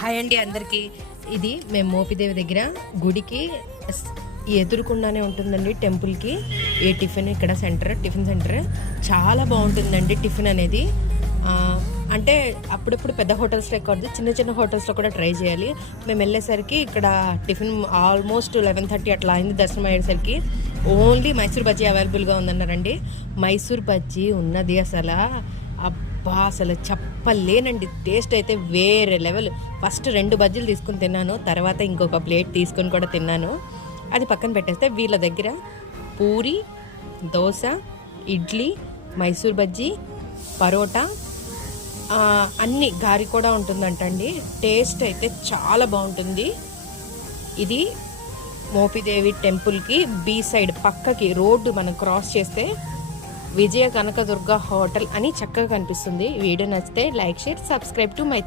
Hi అండి అందరికీ. ఇది మేము మోపిదేవి దగ్గర గుడికి ఎదురుకుండానే ఉంటుందండి టెంపుల్కి. ఏ టిఫిన్ ఇక్కడ టిఫిన్ సెంటర్ చాలా బాగుంటుందండి. టిఫిన్ అనేది అంటే అప్పుడప్పుడు పెద్ద హోటల్స్లో కాదు, చిన్న చిన్న హోటల్స్లో కూడా ట్రై చేయాలి. మేము వెళ్ళేసరికి ఇక్కడ టిఫిన్ ఆల్మోస్ట్ 11:30 అట్లా అయింది. దర్శనం అయ్యేసరికి ఓన్లీ మైసూర్ బజ్జీ అవైలబుల్గా ఉందన్నారండి. మైసూర్ బజ్జీ ఉన్నది అసలు చెప్పలేనండి. టేస్ట్ అయితే వేరే లెవెల్. ఫస్ట్ 2 బజ్జీలు తీసుకుని తిన్నాను, తర్వాత ఇంకొక ప్లేట్ తీసుకొని కూడా తిన్నాను. అది పక్కన పెట్టేస్తే వీళ్ళ దగ్గర పూరి, దోశ, ఇడ్లీ, మైసూర్ బజ్జీ, పరోటా అన్ని గారి కూడా ఉంటుందంటండి. టేస్ట్ అయితే చాలా బాగుంటుంది. ఇది మోపిదేవి టెంపుల్కి బీ సైడ్ పక్కకి రోడ్డు మనం క్రాస్ చేస్తే విజయ కనకదుర్గ హోటల్ అని చక్కగా కనిపిస్తుంది. వీడియో నచ్చితే like, share, subscribe to my channel.